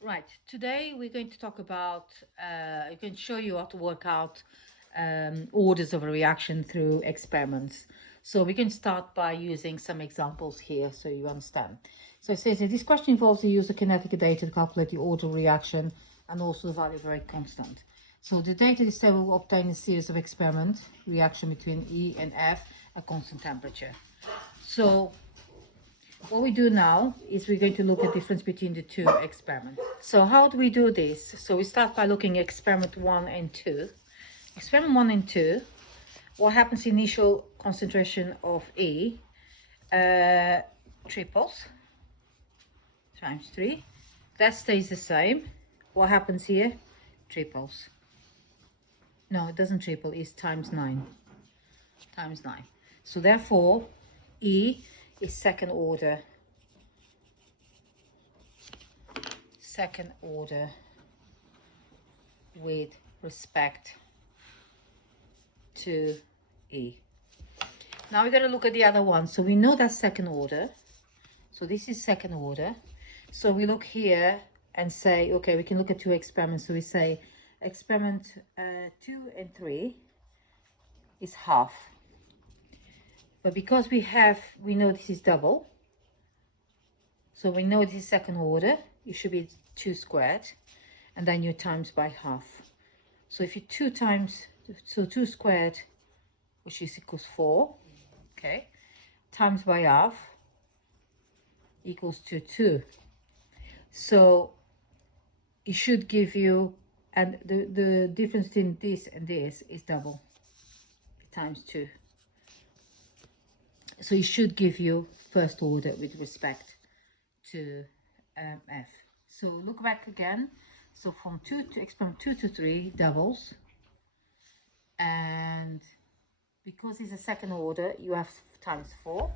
Right, today we're going to talk about, I'm going to show you how to work out orders of a reaction through experiments. So we can start by using some examples here so you understand. So it says that this question involves the use of kinetic data to calculate the order of reaction and also the value of a rate constant. So the data this table will obtain a series of experiment reaction between E and F at constant temperature. So what we do now is we're going to look at the difference between the two experiments. So how do we do this? So we start by looking at experiment 1 and 2. Experiment 1 and 2, what happens initial concentration of E, triples times 3. That stays the same. What happens here? Triples. No, it doesn't triple, it's times 9. Times 9. So therefore, E is second order with respect to E. Now we're going to look at the other one. So we know that's second order. So this is second order. So we look here and say, okay, we can look at two experiments. So we say experiment 2 and 3 is half. But because we know this is double, so we know this is second order, it should be 2 squared, and then you times by half. So if you 2 squared, which is equals 4, okay, times by half equals to 2. So it should give you, and the difference between this and this is double, times 2. So it should give you first order with respect to F. So look back again. So from experiment 2 to 3 doubles, and because it's a second order, you have times 4,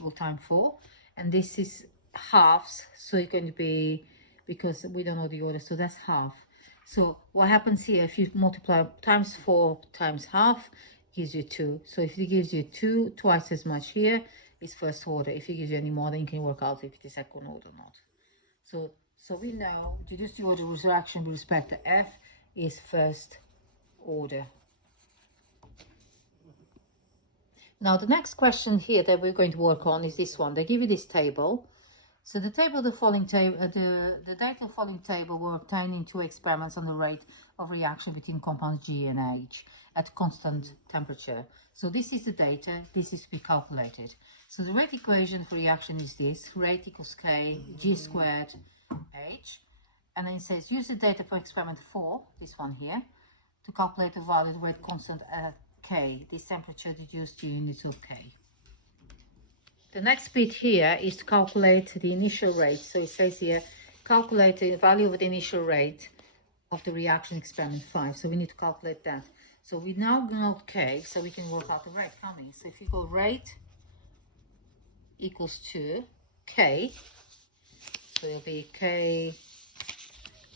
will time 4, and this is halves, so it's going to be, because we don't know the order, so that's half. So what happens here, if you multiply times 4 times half, gives you 2. So if it gives you 2, twice as much here, is first order. If it gives you any more, then you can work out if it is second order or not. So we know deduce the order of reaction with respect to F is first order. Now the next question here that we're going to work on is this one. They give you this table. So the table, the following table, the data of the following table were obtained in two experiments on the rate of reaction between compounds G and H at constant temperature. So this is the data, this is to be calculated. So the rate equation for reaction is this: rate equals K, G squared, H. And then it says use the data for experiment 4, this one here, to calculate the value of the rate constant at K. This temperature reduced to units of K. The next bit here is to calculate the initial rate. So it says here, calculate the value of the initial rate of the reaction experiment 5. So we need to calculate that. So we now know K, so we can work out the rate, can't we? So if you go rate equals to K, so it'll be K,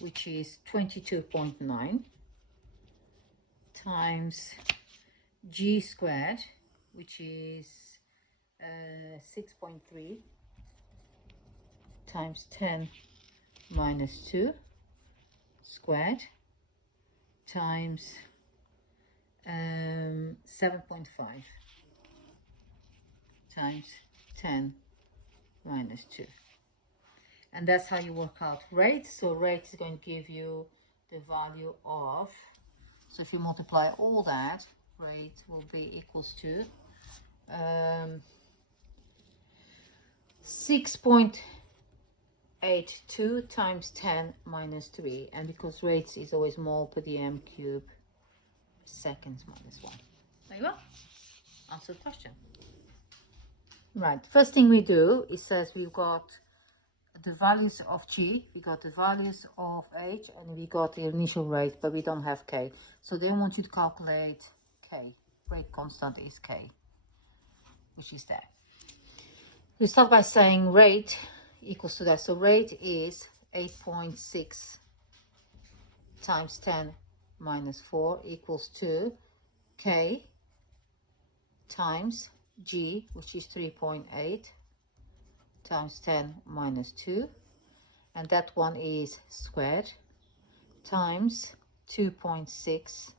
which is 22.9, times G squared, which is 6.3, times 10 minus 2 squared, times 7.5 times 10 minus 2. And that's how you work out rate. So rate is going to give you the value of, so if you multiply all that, rate will be equals to 6.82 times 10 minus 3. And because rates is always mole per dm cube seconds minus 1. There you are. Answer the question. Right, first thing we do, it says we've got the values of G, we got the values of H, and we got the initial rate, but we don't have K. So they want you to calculate K. Rate constant is K, which is there. We start by saying rate equals to that. So rate is 8.6 times 10 minus 4 equals to K times G, which is 3.8 times 10 minus 2. and that one is squared times 2.6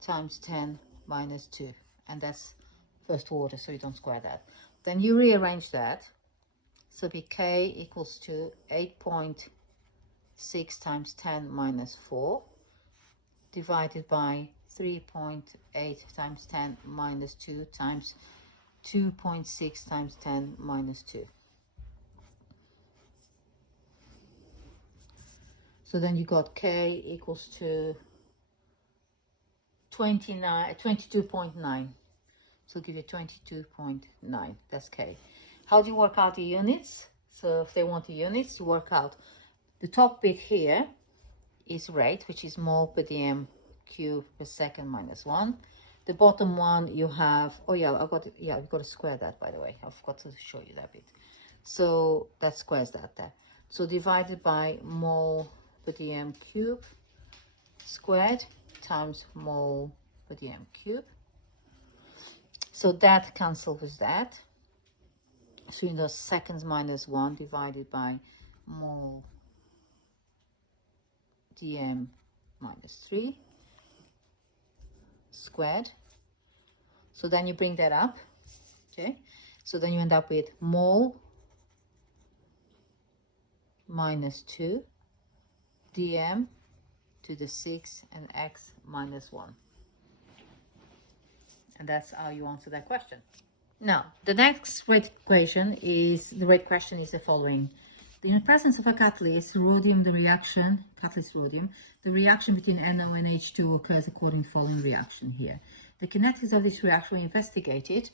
times 10 minus 2, and that's first order, so you don't square that. Then you rearrange that, so be k equals to 8.6 times 10 minus 4 divided by 3.8 times 10 minus 2 times 2.6 times 10 minus 2. So then you got k equals to 22.9. So give you 22.9. That's k. How do you work out the units? So if they want the units, you work out the top bit here is rate, which is mole per dm cube per second minus 1. The bottom one you have, oh yeah, I've got to square that, by the way. I forgot to show you that bit. So that squares that there. So divided by mole per dm cube squared times mole per dm cube. So that cancels with that. So in the seconds minus 1 divided by mole dm minus 3 squared. So then you bring that up, okay? So then you end up with mole minus 2 dm to the 6 and x minus 1. And that's how you answer that question. Now, the next rate equation is, the rate question is the following. In the presence of a catalyst, rhodium, the reaction, catalyst rhodium, the reaction between NO and H2 occurs according to the following reaction here. The kinetics of this reaction were investigated,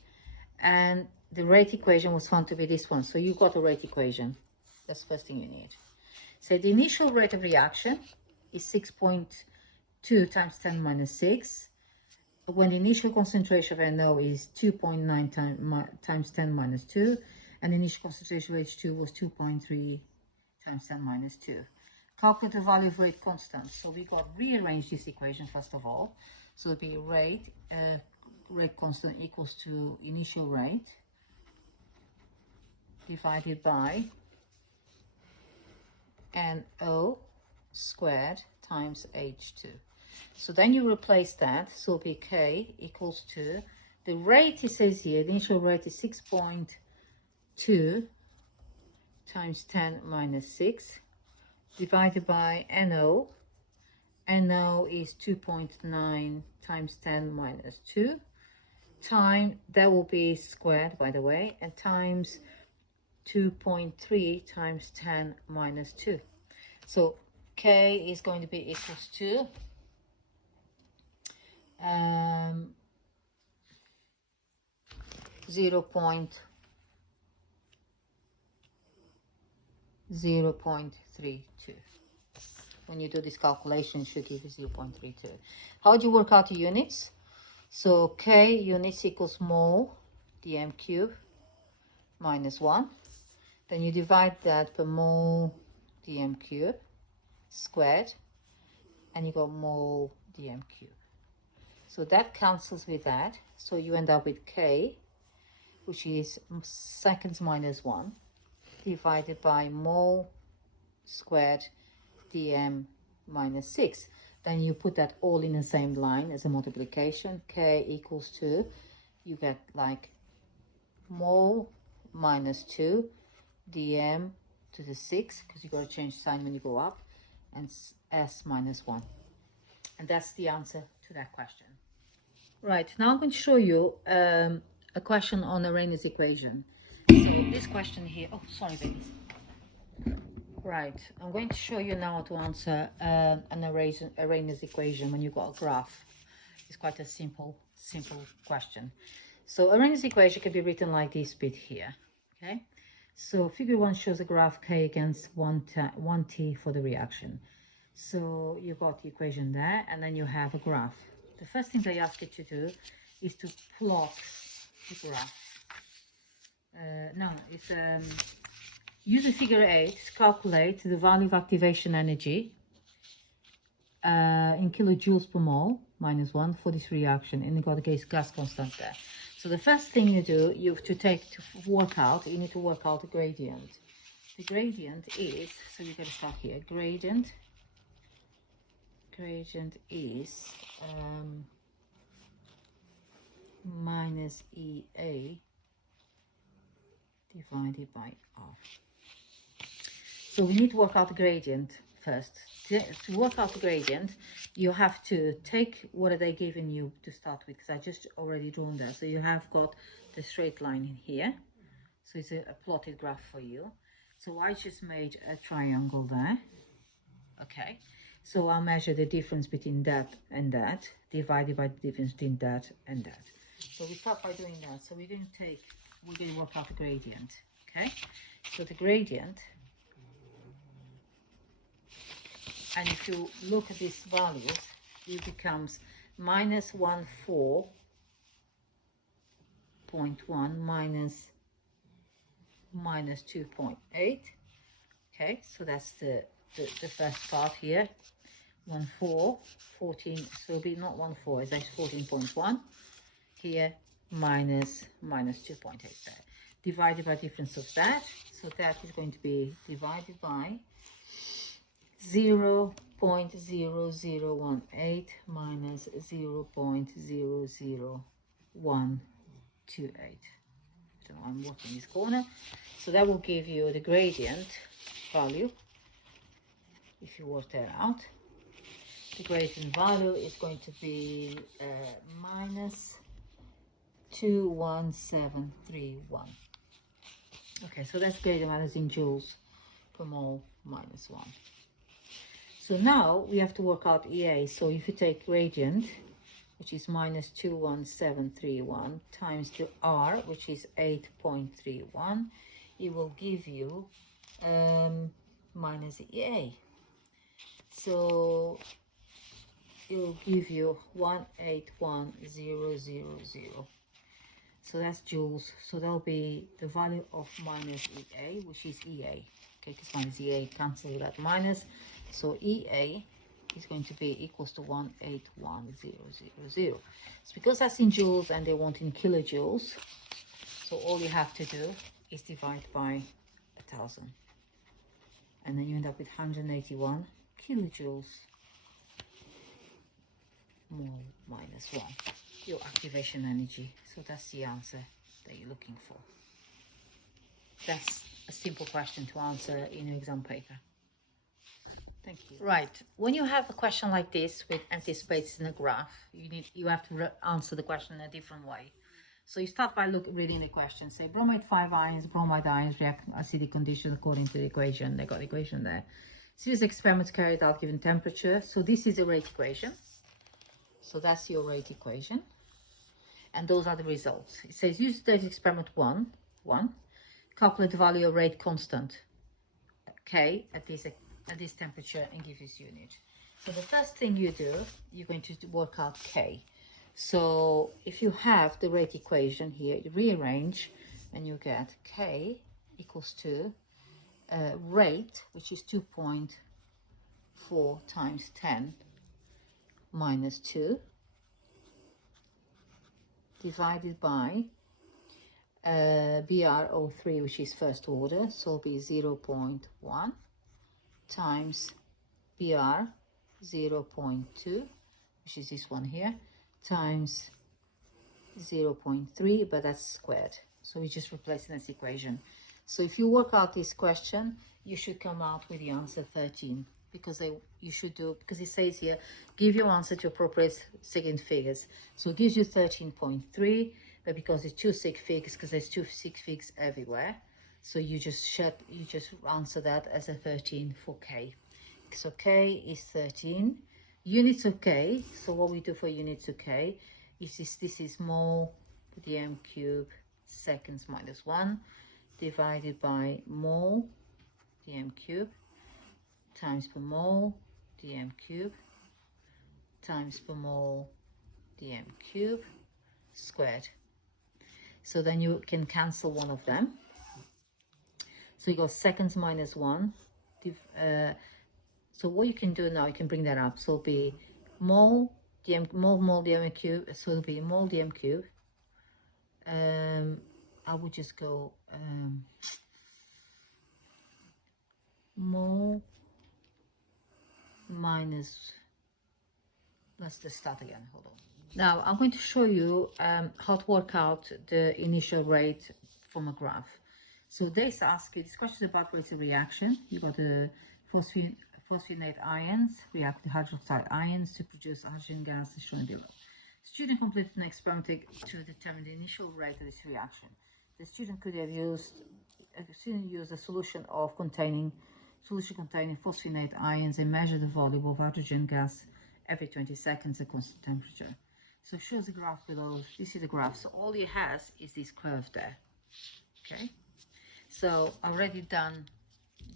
and the rate equation was found to be this one. So you got a rate equation. That's the first thing you need. So the initial rate of reaction is 6.2 times 10 minus 6. When the initial concentration of NO is 2.9 times 10 minus 2, and the initial concentration of H2 was 2.3 times 10 minus 2. Calculate the value of rate constant. So we got rearrange this equation first of all. So it'll be rate constant equals to initial rate divided by NO squared times H2. So then you replace that, so it'll be K equals to, the rate it says here, the initial rate is 6.2 times 10 minus 6 divided by NO. NO is 2.9 times 10 minus 2 time, that will be squared by the way, and times 2.3 times 10 minus 2. So K is going to be equals to 0.32. When you do this calculation, it should give you 0.32. How do you work out the units? So K units equals mole dm cube minus 1. Then you divide that per mole dm cube squared, and you got mole dm cube. So that cancels with that. So you end up with K, which is seconds minus 1, divided by mole squared dm minus 6. Then you put that all in the same line as a multiplication. K equals to, you get like mole minus 2 dm to the 6, because you got to change sign when you go up, and s minus 1. And that's the answer to that question. Right, now I'm going to show you a question on arrhenius equation. So this question here, oh sorry babies. Right, I'm going to show you now how to answer an arrhenius equation when you got a graph. It's quite a simple question. So arrhenius equation can be written like this bit here, okay? So figure 1 shows a graph K against 1t for the reaction. So you got the equation there, and then you have a graph. The first thing they ask you to do is to plot the graph. Use the figure 8 to calculate the value of activation energy in kilojoules per mole minus 1 for this reaction, and you got the gas constant there. So the first thing you do, you need to work out the gradient. The gradient is, so you're going to start here, gradient is minus EA divided by R. So we need to work out the gradient first. To work out the gradient, you have to take what are they giving you to start with, because I just already drawn there. So you have got the straight line in here. So it's a plotted graph for you. So I just made a triangle there. Okay. So I'll measure the difference between that and that, divided by the difference between that and that. So we start by doing that. So we're going to work out the gradient. Okay. So the gradient, and if you look at these values, it becomes minus 14.1 minus 2.8. Okay, so that's the first part here. 14, so it'll be not 14, it's actually 14.1 here, minus 2.8 there, divided by difference of that. So that is going to be divided by 0.0018 minus 0.00128. So I'm working this corner. So that will give you the gradient value. If you work that out, the gradient value is going to be minus 21731. Okay, so that's gradient values in joules per mole minus 1. So now we have to work out EA. So if you take gradient, which is minus 21731, times the R, which is 8.31, it will give you minus EA. So it will give you 181000. So that's joules. So that'll be the value of minus EA, which is EA. Okay, because minus EA cancels that minus. So EA is going to be equals to 181000. It's because that's in joules and they want in kilojoules. So all you have to do is divide by 1000. And then you end up with 181 kilojoules mole minus 1. Your activation energy. So that's the answer that you're looking for. That's a simple question to answer in your exam paper. Thank you. Right, when you have a question like this with empty spaces in a graph, you have to answer the question in a different way. So you start by reading the question. Say bromide 5 ions, bromide ions react in acidic conditions according to the equation. They got the equation there. Series experiments carried out given temperature. So this is a rate equation. So that's your rate equation. And those are the results. It says use the experiment 1. Calculate the value of rate constant K at this temperature and give this unit. So the first thing you do, you're going to work out K. So if you have the rate equation here, you rearrange and you get K equals to rate, which is 2.4 times 10 minus 2 divided by BrO3, which is first order, so it'll be 0.1 times Br 0.2, which is this one here, times 0.3, but that's squared. So we just replace in this equation. So if you work out this question, you should come out with the answer 13, because because it says here, give your answer to appropriate second figures. So it gives you 13.3, but because it's two sig figs, because there's two sig figs everywhere, so you just answer that as a 13 for K. So K is 13. Units of K, so what we do for units of K is this is mole dm cube seconds minus 1 divided by mole dm cube times per mole dm cube times per mole dm cube squared. So then you can cancel one of them. So you go seconds minus 1. So what you can do now, you can bring that up. So it'll be mole dm cube. So it'll be mole dm cube. I would just go mole minus, let's just start again, hold on. Now I'm going to show you how to work out the initial rate from a graph. So this asks you, this question is about rate of reaction. You got the phosphorinate ions react with hydroxide ions to produce hydrogen gas as shown below. The student completed an experiment to determine the initial rate of this reaction. The student could have used a solution containing phosphorinate ions and measure the volume of hydrogen gas every 20 seconds at constant temperature. So it shows the graph below. This is the graph. So all it has is this curve there. Okay. So I've already done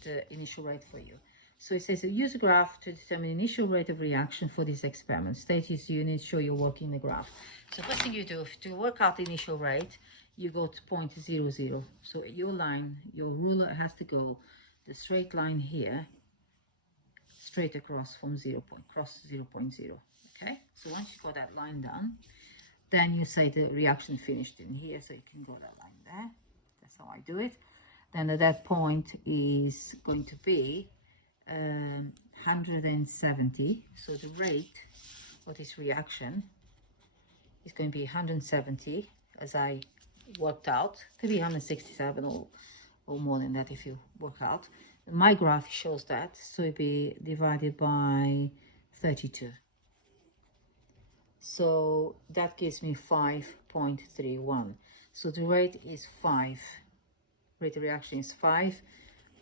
the initial rate for you. So it says use a graph to determine the initial rate of reaction for this experiment. State its units, show you're working the graph. So first thing you do to work out the initial rate, you go to point 0, 0. So your line, your ruler has to go the straight line here, straight across from 0 point, cross 0.0. Okay, so once you got that line done, then you say the reaction finished in here, so you can go that line there. That's how I do it. Then at that point is going to be 170. So the rate of this reaction is going to be 170, as I worked out. Could be 167 or more than that if you work out. My graph shows that, so it'd be divided by 32. So that gives me 5.31. So the rate is 5. Rate of reaction is 5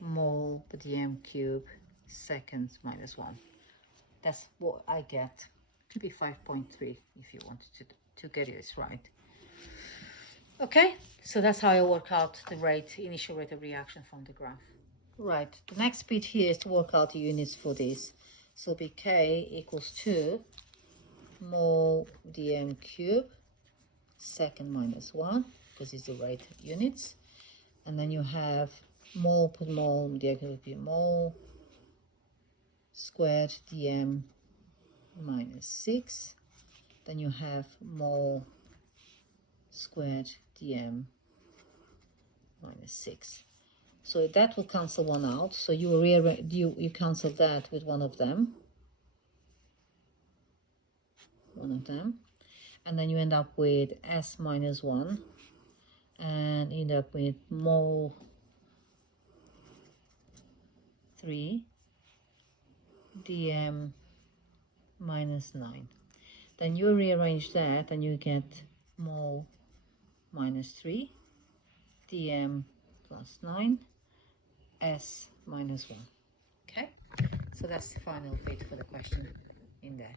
mole per dm cube seconds minus 1. That's what I get. Could be 5.3 if you wanted to get it right. Okay, so that's how I work out the rate, initial rate of reaction from the graph. Right, the next bit here is to work out the units for this. So K equals 2 mole dm cube second minus 1, because it's the rate units. And then you have mole per mole, the other would be mole squared dm minus 6. Then you have mole squared dm minus 6. So that will cancel one out. So you cancel that with one of them. And then you end up with S minus 1 and end up with mole 3 dm minus 9. Then you rearrange that and you get mole minus 3 dm plus 9 S minus 1. Okay, so that's the final bit for the question in there.